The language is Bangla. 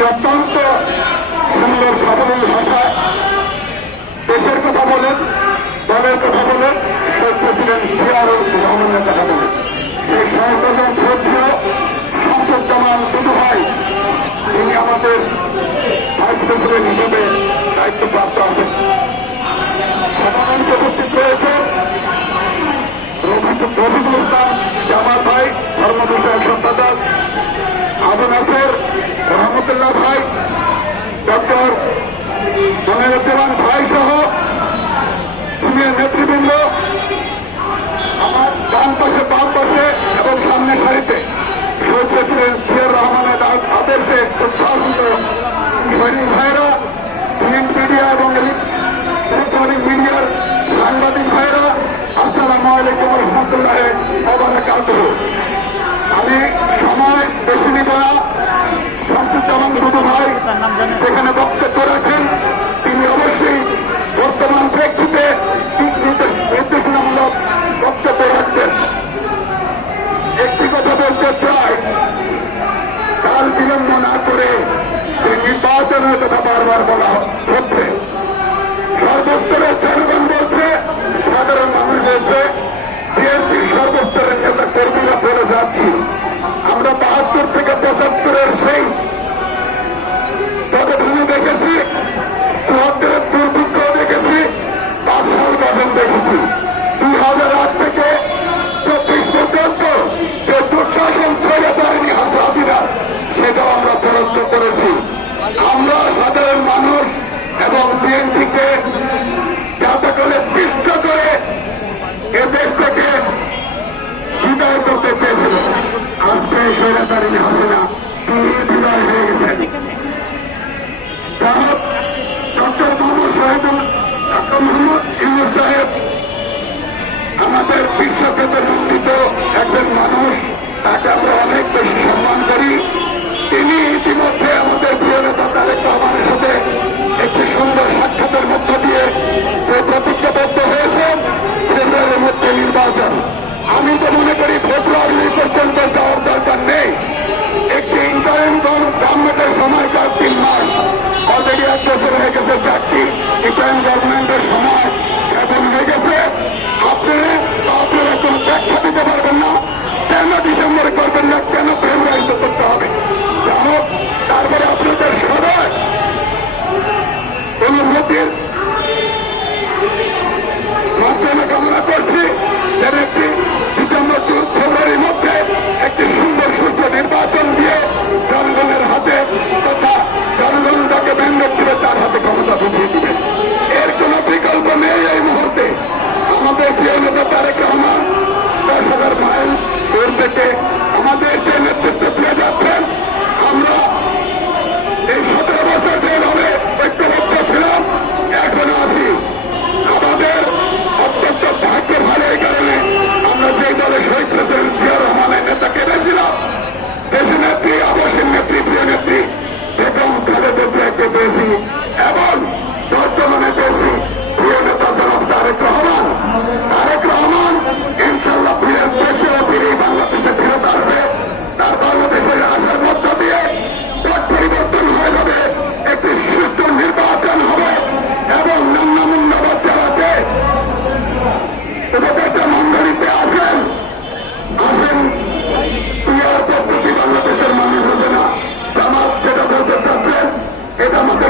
একটি অত্যন্ত সুন্দর সাধারণ ভাষা। দেশের কথা বলেন, দলের কথা বলেন, সেই প্রেসিডেন্ট জিয়াউর রহমানের কথা আবু নাসের, রহমতুল্লাহ ভাই, ডক্টর মনিরুজ্জামান ভাই সহ সিনিয়র নেতৃবৃন্দ আমার ডান পাশে, বাম পাশে এবং সামনে সারিতে শহীদ প্রেসিডেন্ট জিয়ার রহমানের আদেশে উদ্ভাসিত সৈনিক ভাইরা প্রিন্ট মিডিয়া এবং ইলেকট্রনিক মিডিয়ার সাংবাদিক ভাইরা আসসালামু আলাইকুম রহমতুল্লাহ অবানা কাতুহ কথা বারবার। এদেশ থেকে বিদায় করতে চেয়েছিল আজকে সাহেব ডক্টর মোহাম্মদ ইউনুস সাহেব আমাদের একজন মানুষ, তাকে না কেন প্রেমরাহিত করতে হবে। তারপরে আপনাদের সবাই অনুভূতির Okay.